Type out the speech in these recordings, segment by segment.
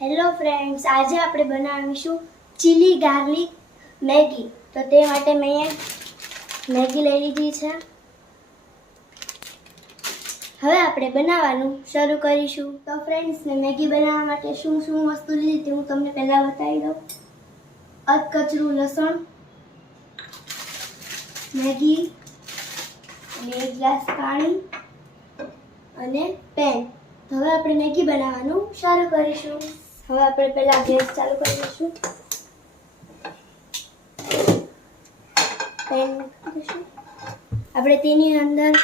Hello friends, આજે આપણે બનાવીશું ચીલી ગાર્લિક મેગી. તો તે માટે મેં મેગી લઈ લીધી છે. હવે આપણે બનાવવાનું શરૂ કરીશું. તો ફ્રેન્ડ્સ, મેં મેગી બનાવવા માટે શું વસ્તુ લીધી તે હું તમને પહેલાં બતાવી દઉં. અધકચરું લસણ, મેગી અને 1 ગ્લાસ પાણી અને પેન. હવે આપણે મેગી બનાવવાનું શરૂ કરીશું. હવે આપણે પહેલા ગેસ ચાલુ કરી દઈશું. પેન મૂકીશું. આપણે તેની અંદર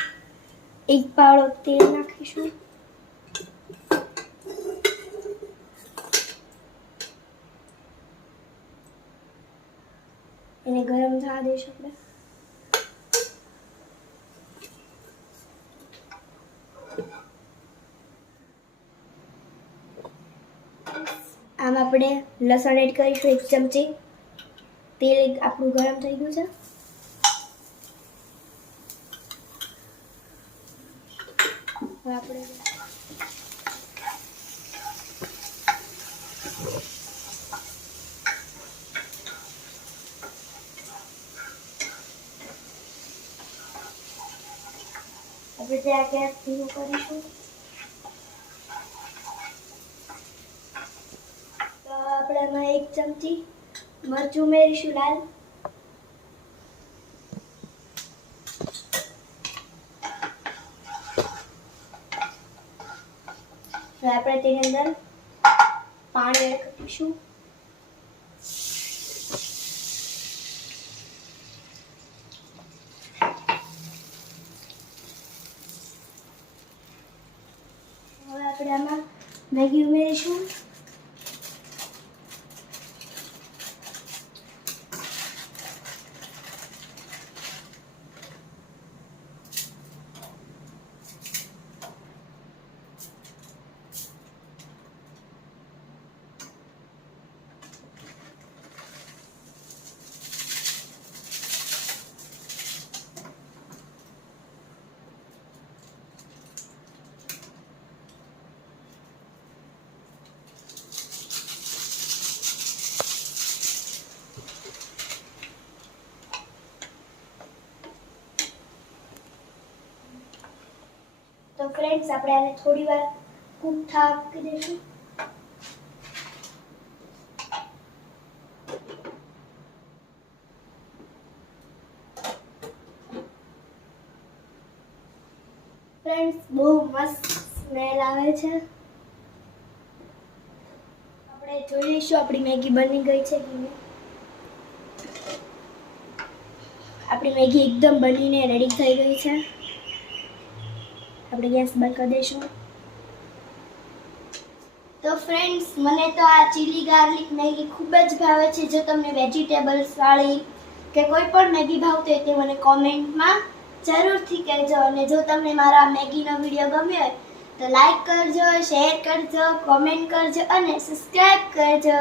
1 પાવડો તેલ નાખીશું. એને ગરમ થવા દઈશું. આપણે આમ આપણે લસણ એડ કરીશું 1 ચમચી. તેલ આપણું ગરમ થઈ ગયું છે. હવે આપણે ત્યાં ગેસ ધીમું કરીશું. આપણે એમાં 1 ચમચી મરચું ઉમેરીશું લાલ. હવે આપણે તેની અંદર પાણી એડ કરીશું. હવે આપણે આમાં મેગી ઉમેરીશું. તો ફ્રેન્ડ્સ, આપણે આને થોડી વાર કૂક થવા મૂકી દઈશું. ફ્રેન્ડ્સ, બહુ મસ્ત સ્મેલ આવે છે. આપણે જોઈ લઈશું આપણી મેગી બની ગઈ છે કે નહીં. આપણી મેગી એકદમ બનીને રેડી થઈ ગઈ છે. આપણે ગેસ બંધ કરી દઈશું. તો ફ્રેન્ડ્સ, મને તો આ ચીલી ગાર્લિક મેગી ખૂબ જ ભાવે છે. જો તમને વેજીટેબલ્સ વાળી કે કોઈ પણ મેગી ભાવતી હોય તે મને કોમેન્ટમાં જરૂરથી કહેજો. અને જો તમને મારા મેગીનો વિડીયો ગમ્યો હોય તો લાઈક કરજો, શેર કરજો, કોમેન્ટ કરજો અને સબસ્ક્રાઈબ કરજો.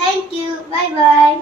Thank you. Bye bye.